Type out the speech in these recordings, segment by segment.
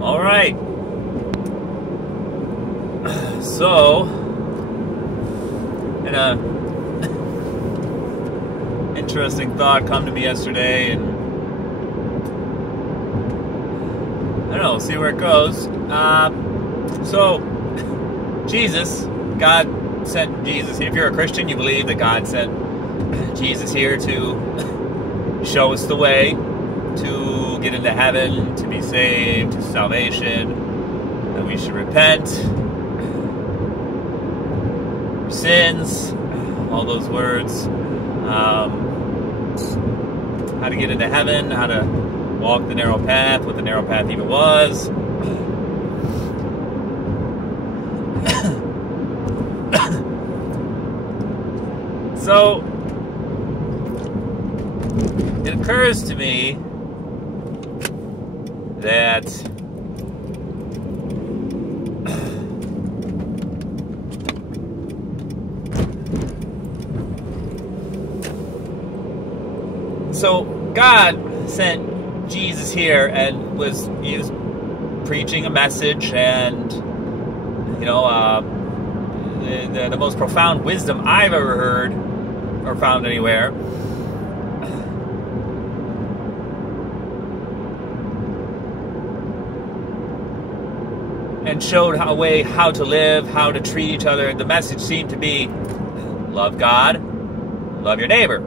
All right. So, interesting thought come to me yesterday, and I don't know, see where it goes. So, God sent Jesus. If you're a Christian, you believe that God sent Jesus here to show us the way to get into heaven, to be saved, to salvation, that we should repent for sins, all those words, how to get into heaven, how to walk the narrow path, what the narrow path even was. So, it occurs to me that so God sent Jesus here and he was preaching a message, and the most profound wisdom I've ever heard or found anywhere. And showed how to live, how to treat each other. The message seemed to be, love God, love your neighbor.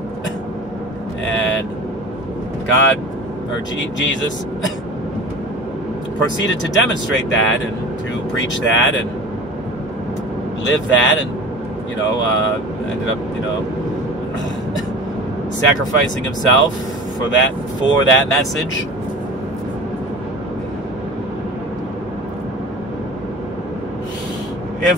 And God, or Jesus, proceeded to demonstrate that and to preach that and live that, and ended up sacrificing himself for that message. If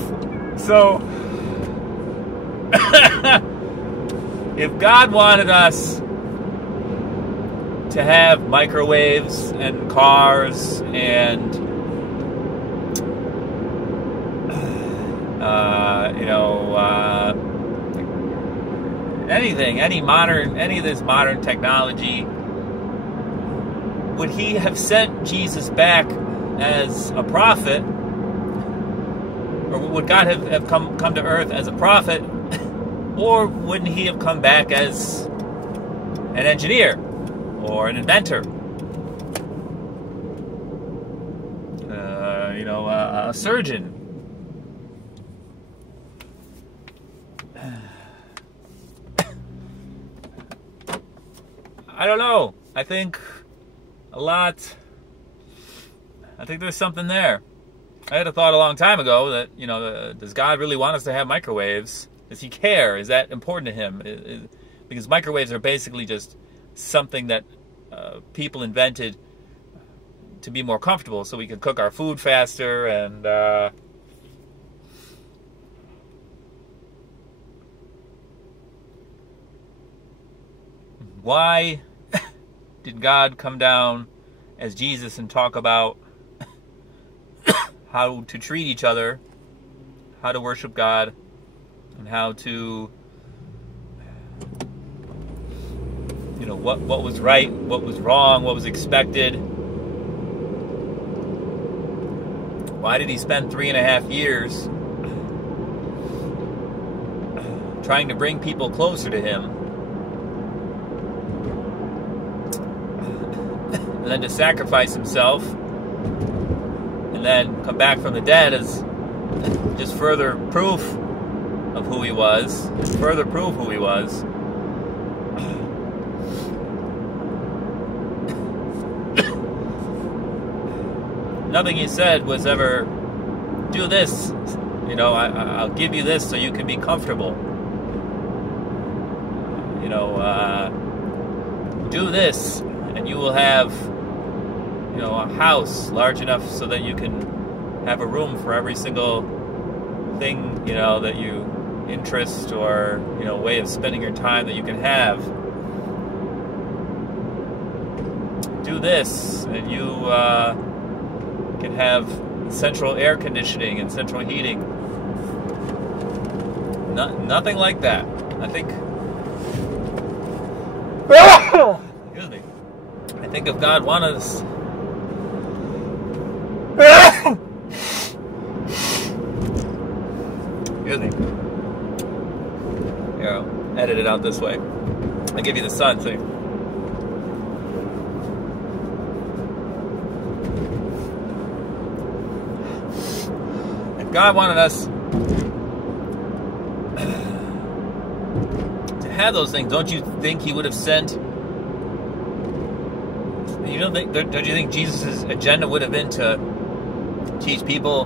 God wanted us to have microwaves and cars and anything, any of this modern technology, would he have sent Jesus back as a prophet? Or would God have come to earth as a prophet? Or wouldn't he have come back as an engineer or an inventor? A surgeon. I don't know. I think there's something there. I had a thought a long time ago that, does God really want us to have microwaves? Does he care? Is that important to him? Because microwaves are basically just something that people invented to be more comfortable, so we could cook our food faster. And why did God come down as Jesus and talk about how to treat each other, how to worship God, and how to, what was right, what was wrong, what was expected? Why did he spend 3.5 years trying to bring people closer to him? And then to sacrifice himself and then come back from the dead as just further proof of who he was, further proof who he was. Nothing he said was ever, do this, I'll give you this so you can be comfortable. Do this and you will have, a house large enough so that you can have a room for every single thing, that you interest or, way of spending your time that you can have. Do this and you can have central air conditioning and central heating. Nothing like that. I think excuse me. I think if God wanted us Excuse me. Here, I'll edit it out this way. I'll give you the sun, see. If God wanted us to have those things, don't you think He would have sent? Don't you think Jesus' agenda would have been to teach people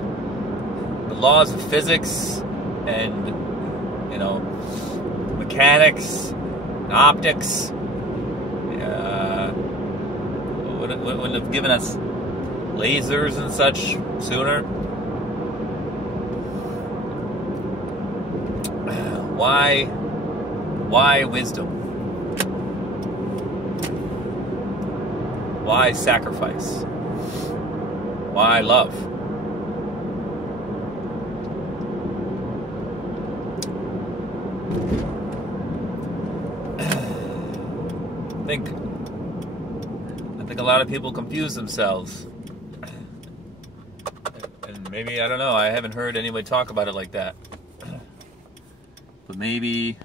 the laws of physics and, you know, mechanics, and optics? Wouldn't have given us lasers and such sooner? Why wisdom? Why sacrifice? Why love? I think a lot of people confuse themselves. And maybe, I don't know, I haven't heard anybody talk about it like that. But maybe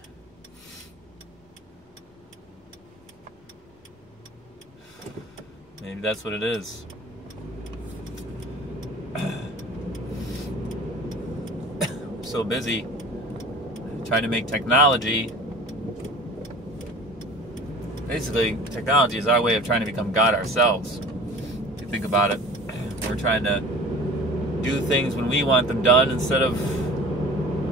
that's what it is. We're so busy trying to make technology. Basically, technology is our way of trying to become God ourselves. If you think about it, we're trying to do things when we want them done instead of,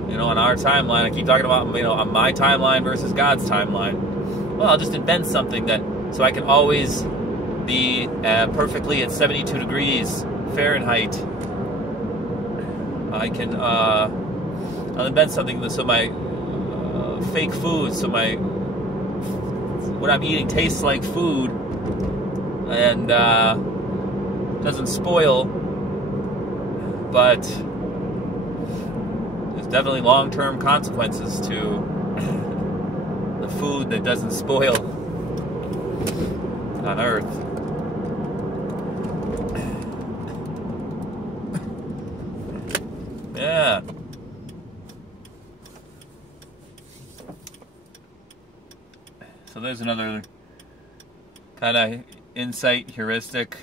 you know, on our timeline. I keep talking about, you know, on my timeline versus God's timeline. Well, I'll just invent something that, so I can always be perfectly at 72 degrees Fahrenheit. I can, I'll invent something so my fake food, so my, what I'm eating tastes like food and doesn't spoil, but there's definitely long-term consequences to the food that doesn't spoil on Earth. Yeah. So there's another kind of insight heuristic.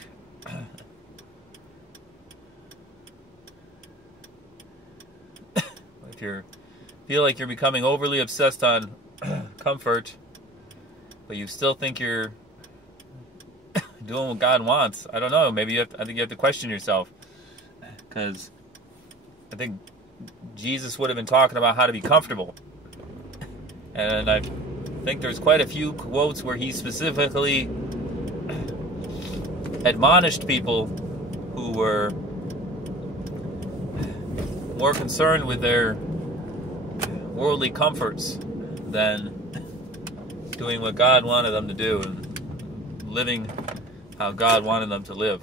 If you feel like you're becoming overly obsessed on comfort, but you still think you're doing what God wants, I don't know. Maybe I think you have to question yourself, because I think Jesus would have been talking about how to be comfortable, and I think there's quite a few quotes where he specifically admonished people who were more concerned with their worldly comforts than doing what God wanted them to do and living how God wanted them to live.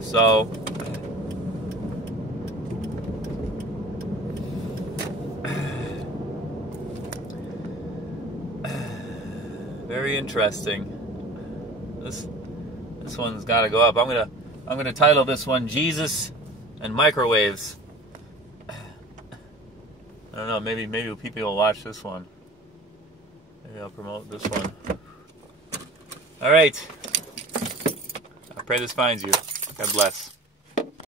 So very interesting. This one's got to go up. I'm gonna title this one "Jesus and Microwaves." I don't know. Maybe people will watch this one. Maybe I'll promote this one. All right. I pray this finds you. God bless.